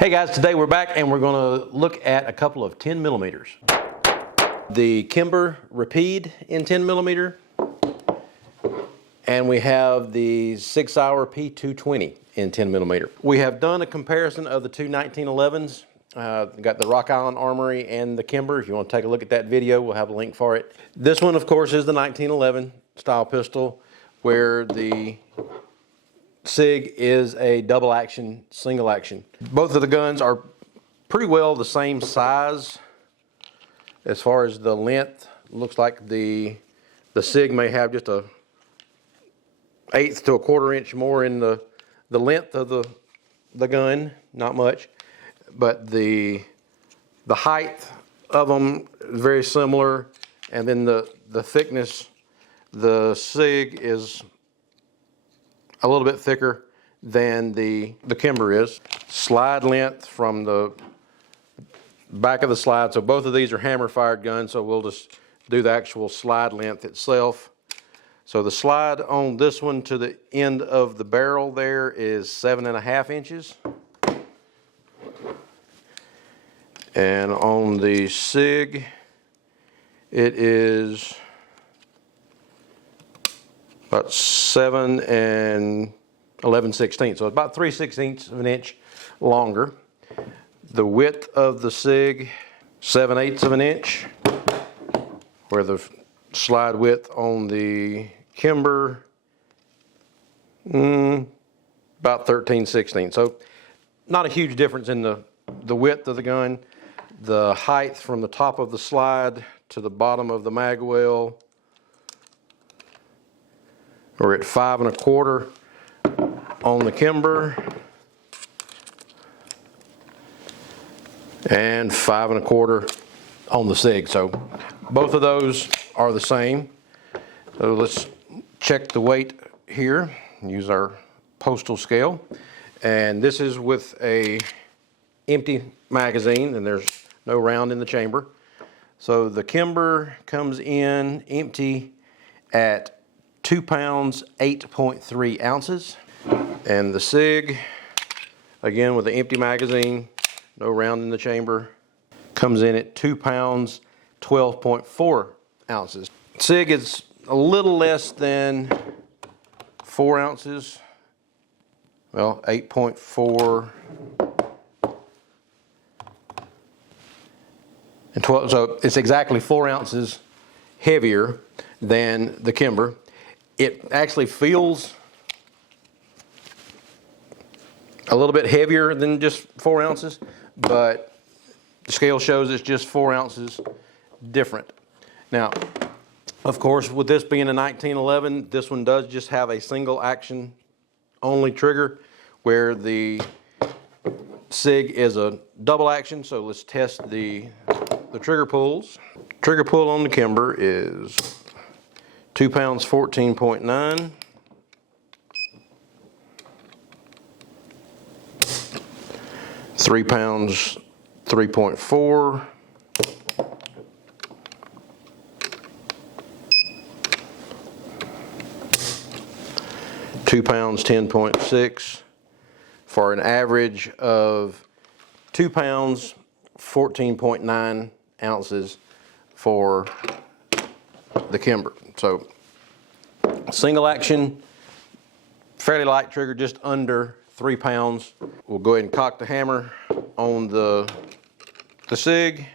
Hey guys, today we're back and we're going to look at a couple of 10 millimeters. The Kimber Rapide in 10 millimeter, and we have the 6-hour P220 in 10 millimeter. We have done a comparison of the two 1911s. Got the Rock Island Armory and the Kimber. If you want to take a look at that video, we'll have a link for it. This one, of course, is the 1911 style pistol, where the SIG is a double action, single action. Both of the guns are pretty well the same size. As far as the length, looks like the SIG may have just a 1/8 to a 1/4 inch more in the length of the gun, not much, but the height of them is very similar, and then the thickness, the SIG is a little bit thicker than the Kimber is. Slide length from the back of the slide, so both of these are hammer fired guns, so we'll just do the actual slide length itself. So the slide on this one to the end of the barrel there is 7.5 inches. And on the SIG, it is about 7 11/16, so it's about 3/16 of an inch longer. The width of the SIG, 7/8 of an inch, where the slide width on the Kimber, about 13/16. So not a huge difference in the width of the gun. The height from the top of the slide to the bottom of the mag well, we're at 5 1/4 on the Kimber and 5 1/4 on the SIG. So both of those are the same. So let's check the weight here. Use our postal scale. And this is with a empty magazine, and there's no round in the chamber. So the Kimber comes in empty at 2 pounds, 8.3 ounces. And the SIG, again with the empty magazine, no round in the chamber, comes in at 2 pounds, 12.4 ounces. SIG is a little less than 4 ounces. Well, 8.4 and 12, so it's exactly 4 ounces heavier than the Kimber. It actually feels a little bit heavier than just 4 ounces, but the scale shows it's just 4 ounces different. Now, of course, with this being a 1911, this one does just have a single action only trigger, where the SIG is a double action. So let's test the trigger pulls. Trigger pull on the Kimber is 2 pounds, 14.9. Three pounds, 3.4. 2 pounds, 10.6, for an average of 2 pounds, 14.9 ounces for the Kimber. So single action, fairly light trigger, just under 3 pounds. We'll go ahead and cock the hammer on the SIG.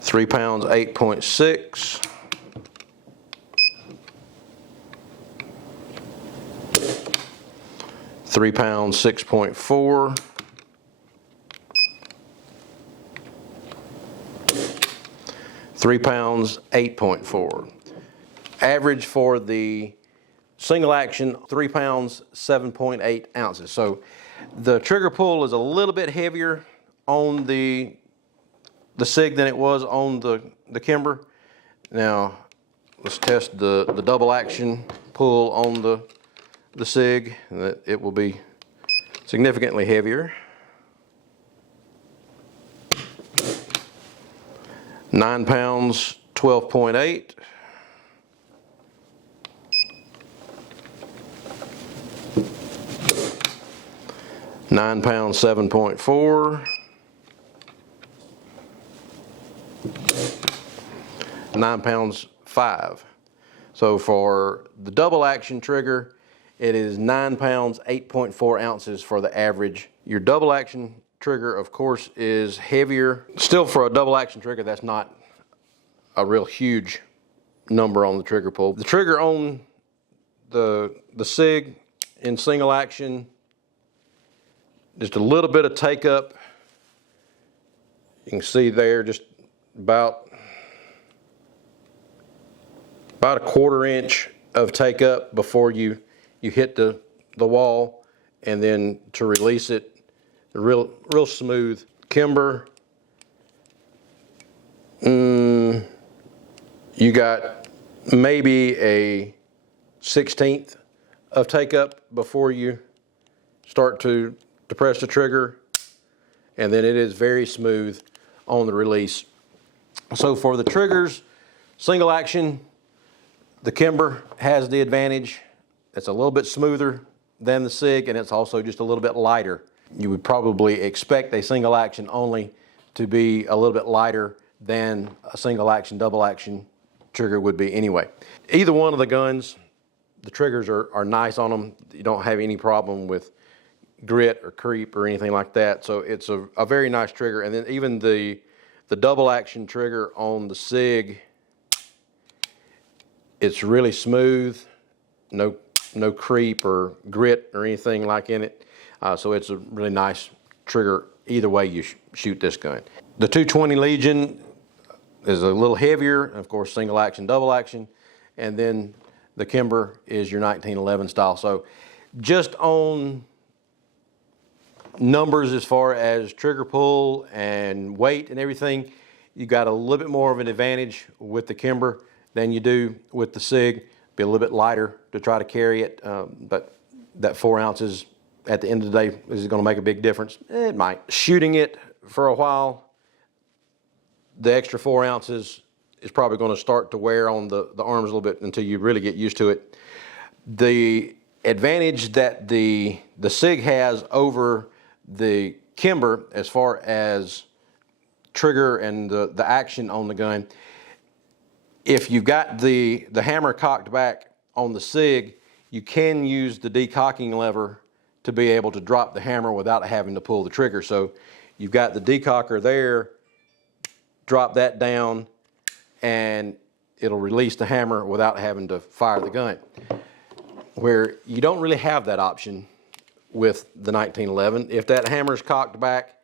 Three pounds, 8.6. Three pounds, 6.4. Three pounds, 8.4. Average for the single action, 3 pounds, 7.8 ounces. So the trigger pull is a little bit heavier on the SIG than it was on the Kimber. Now let's test the double action pull on the SIG, and it will be significantly heavier. 9 pounds, 12.8. 9 pounds 7.4. 9 pounds 5. So for the double action trigger, it is 9 pounds 8.4 ounces for the average. Your double action trigger, of course, is heavier. Still, for a double action trigger, that's not a real huge number on the trigger pull. The trigger on the SIG in single action, just a little bit of take up. You can see there, just about a 1/4 inch of take up before you hit the wall, and then to release it, real smooth. Kimber, you got maybe a 1/16 of take up before you start to press the trigger, and then it is very smooth on the release. So for the triggers, single action, the Kimber has the advantage. It's a little bit smoother than the SIG, and it's also just a little bit lighter. You would probably expect a single action only to be a little bit lighter than a single action, double action trigger would be anyway. Either one of the guns, the triggers are nice on them. You don't have any problem with grit or creep or anything like that. So it's a very nice trigger. And then even the double action trigger on the SIG, it's really smooth, no creep or grit or anything like in it. So it's a really nice trigger either way you shoot this gun. The 220 Legion is a little heavier, of course, single action, double action, and then the Kimber is your 1911 style. So just on numbers as far as trigger pull and weight and everything, you got a little bit more of an advantage with the Kimber than you do with the SIG. Be a little bit lighter to try to carry it, but that 4 ounces at the end of the day, is it going to make a big difference? It might. Shooting it for a while, the extra 4 ounces is probably going to start to wear on the arms a little bit until you really get used to it. The advantage that the SIG has over the Kimber as far as trigger and the action on the gun, if you've got the hammer cocked back on the SIG, you can use the decocking lever to be able to drop the hammer without having to pull the trigger. So you've got the decocker there, drop that down, and it'll release the hammer without having to fire the gun. Where you don't really have that option with the 1911. If that hammer's cocked back,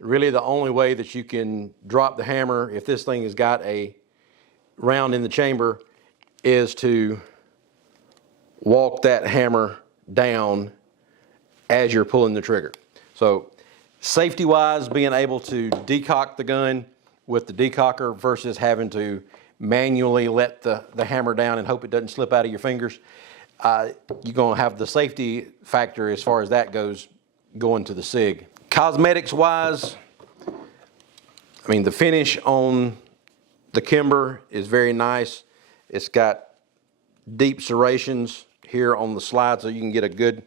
really the only way that you can drop the hammer, if this thing has got a round in the chamber, is to walk that hammer down as you're pulling the trigger. So safety wise, being able to decock the gun with the decocker versus having to manually let the hammer down and hope it doesn't slip out of your fingers, you're going to have the safety factor as far as that goes going to the SIG. Cosmetics wise, I mean, the finish on the Kimber is very nice. It's got deep serrations here on the slide so you can get a good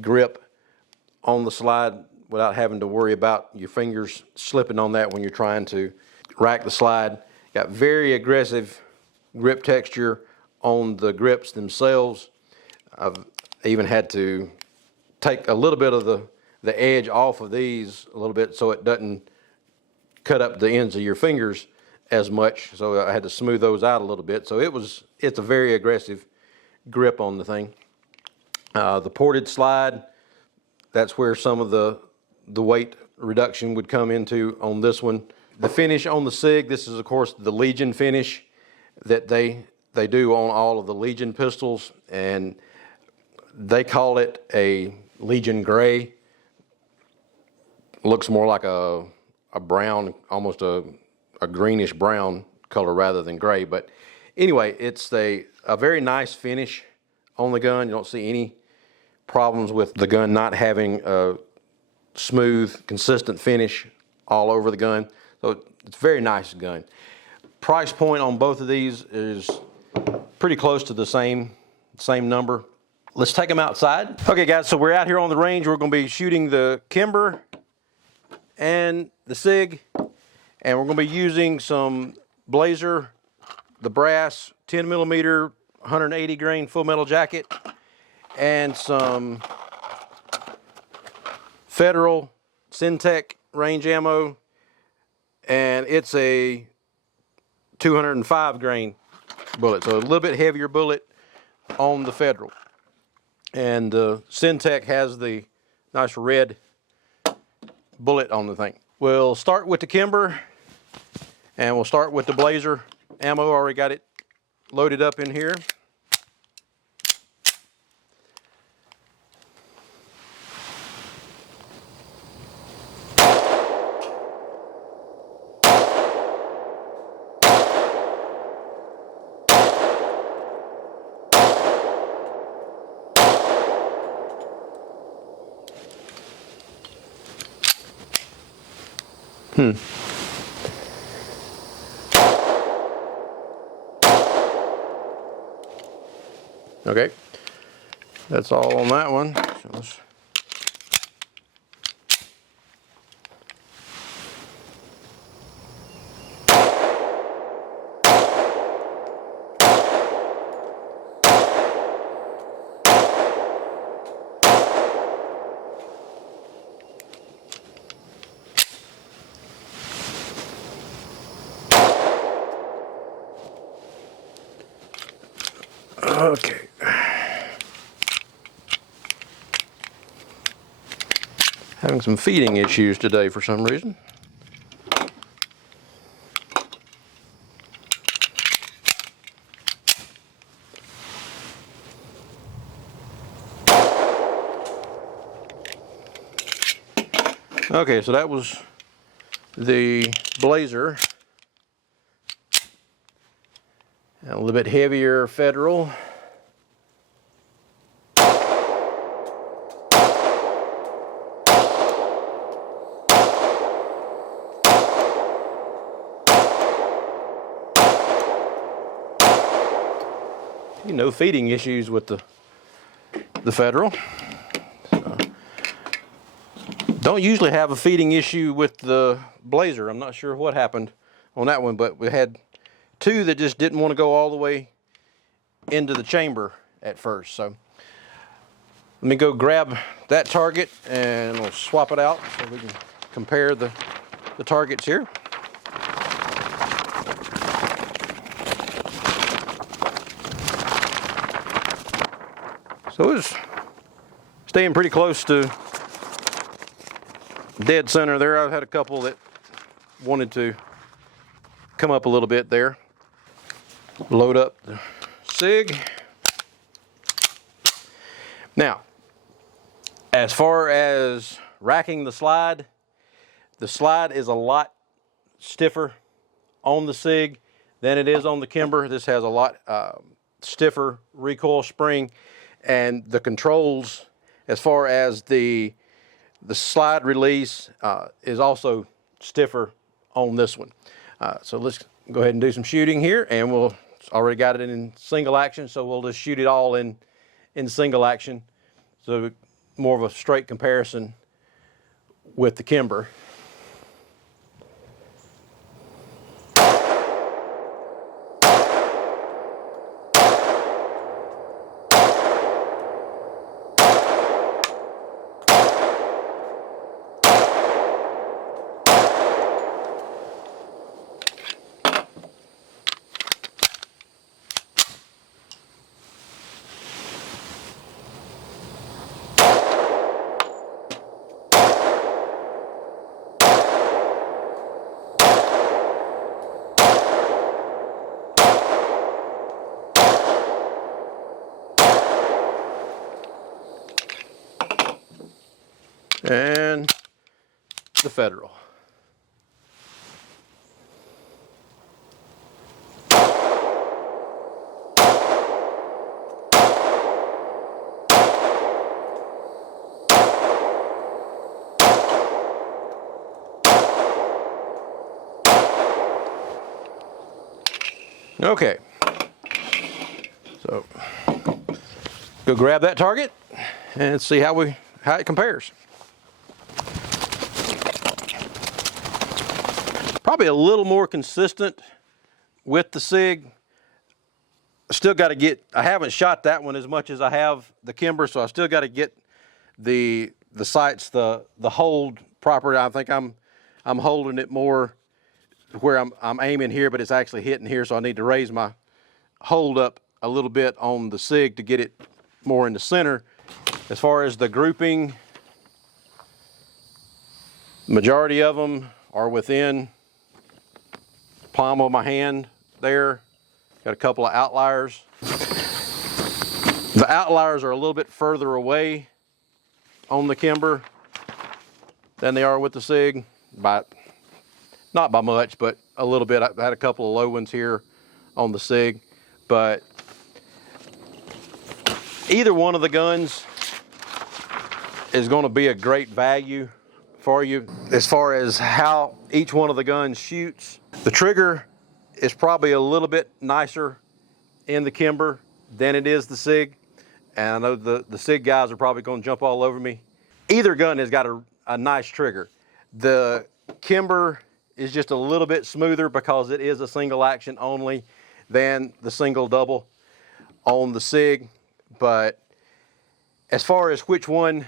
grip on the slide without having to worry about your fingers slipping on that when you're trying to rack the slide. Got very aggressive grip texture on the grips themselves. I've even had to take a little bit of the edge off of these a little bit so it doesn't cut up the ends of your fingers as much. So I had to smooth those out a little bit. So it's a very aggressive grip on the thing. The ported slide, that's where some of the weight reduction would come into on this one. The finish on the SIG, this is of course the Legion finish that they do on all of the Legion pistols, and they call it a Legion gray. Looks more like a brown, almost a greenish brown color rather than gray. But anyway, it's a very nice finish on the gun. You don't see any problems with the gun not having a smooth, consistent finish all over the gun. So it's a very nice gun. Price point on both of these is pretty close to the same number. let's take them outside. Okay guys, so we're out here on the range. We're gonna be shooting the Kimber and the SIG, and we're gonna be using some Blazer, the brass 10 millimeter 180 grain full metal jacket, and some Federal Syntech range ammo, and it's a 205 grain bullet, so a little bit heavier bullet on the Federal. And Syntech has the nice red bullet on the thing. We'll start with the Kimber, and we'll start with the Blazer ammo. Already got it loaded up in here. Okay, that's all on that one. So let's... Okay. Having some feeding issues today for some reason. Okay, so that was the Blazer. And a little bit heavier Federal. No feeding issues with the Federal. So, don't usually have a feeding issue with the Blazer. I'm not sure what happened on that one, but we had two that just didn't want to go all the way into the chamber at first. So let me go grab that target and we'll swap it out so we can compare the targets here. So it's staying pretty close to dead center there. I've had a couple that wanted to come up a little bit there. Load up the SIG. Now, as far as racking the slide is a lot stiffer on the SIG than it is on the Kimber. This has a lot stiffer recoil spring. And the controls, as far as the slide release, is also stiffer on this one. So let's go ahead and do some shooting here, and we'll already got it in single action, so we'll just shoot it all in single action. So more of a straight comparison with the Kimber. And the Federal. Okay, so Go grab that target and see how it compares. Probably a little more consistent with the SIG. Still got to get, I haven't shot that one as much as I have the Kimber, so I still got to get the sights, the hold proper. I think I'm holding it more where I'm aiming here, but it's actually hitting here, so I need to raise my hold up a little bit on the SIG to get it more in the center. As far as the grouping, majority of them are within palm of my hand there. Got a couple of outliers. The outliers are a little bit further away on the Kimber than they are with the SIG, not by much, but a little bit. I've had a couple of low ones here on the SIG, but either one of the guns is going to be a great value for you. As far as how each one of the guns shoots, the trigger is probably a little bit nicer in the Kimber than it is the SIG. And I know the SIG guys are probably going to jump all over me. Either gun has got a nice trigger. The Kimber is just a little bit smoother because it is a single action only than the single double on the SIG. But as far as which one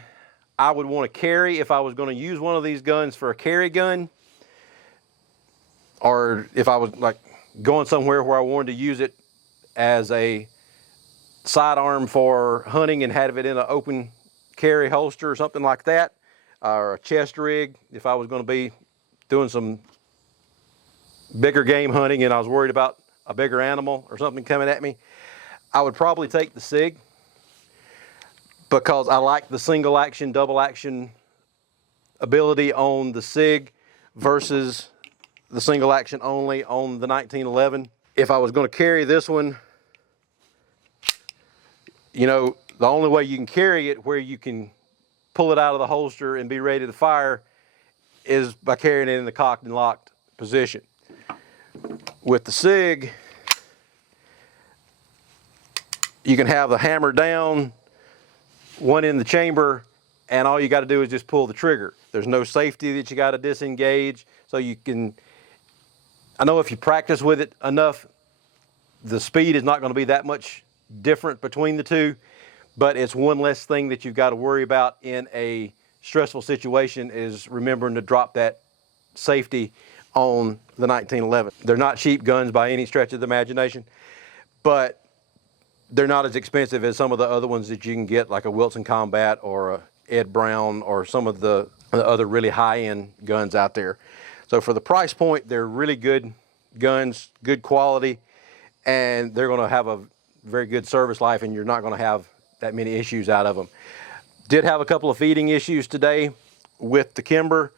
I would want to carry, if I was going to use one of these guns for a carry gun, or if I was like going somewhere where I wanted to use it as a sidearm for hunting and have it in an open carry holster or something like that, or a chest rig, if I was going to be doing some bigger game hunting and I was worried about a bigger animal or something coming at me, I would probably take the SIG, because I like the single action, double action ability on the SIG versus the single action only on the 1911. If I was going to carry this one, you know, the only way you can carry it where you can pull it out of the holster and be ready to fire is by carrying it in the cocked and locked position. With the SIG, you can have the hammer down, one in the chamber, and all you got to do is just pull the trigger. There's no safety that you got to disengage, so you can, I know if you practice with it enough, the speed is not going to be that much different between the two, but it's one less thing that you've got to worry about in a stressful situation, is remembering to drop that safety on the 1911. They're not cheap guns by any stretch of the imagination, but they're not as expensive as some of the other ones that you can get, like a Wilson Combat or a Ed Brown or some of the other really high-end guns out there. So for the price point, they're really good guns, good quality, and they're going to have a very good service life, and you're not going to have that many issues out of them. Did have a couple of feeding issues today with the Kimber.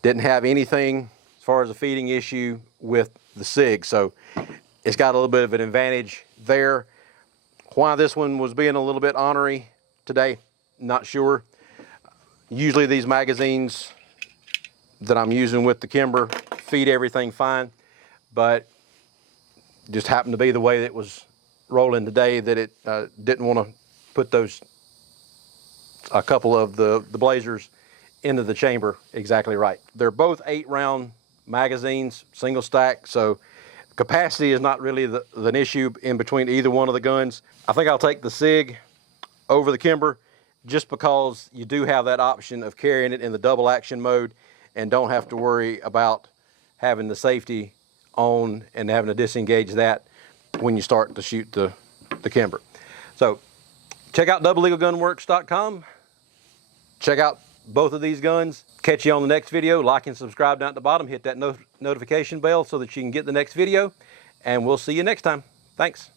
Didn't have anything as far as a feeding issue with the SIG, so it's got a little bit of an advantage there. Why this one was being a little bit ornery today, not sure. Usually these magazines that I'm using with the Kimber feed everything fine, but just happened to be the way that it was rolling today that it didn't want to put a couple of the blazers into the chamber exactly right. They're both 8-round magazines, single stack, so capacity is not really an issue in between either one of the guns. I think I'll take the SIG over the Kimber just because you do have that option of carrying it in the double action mode and don't have to worry about having the safety on and having to disengage that when you start to shoot the Kimber. So check out doublelegalgunworks.com. Check out both of these guns. Catch you on the next video. Like and subscribe down at the bottom. Hit that notification bell so that you can get the next video. And we'll see you next time. Thanks.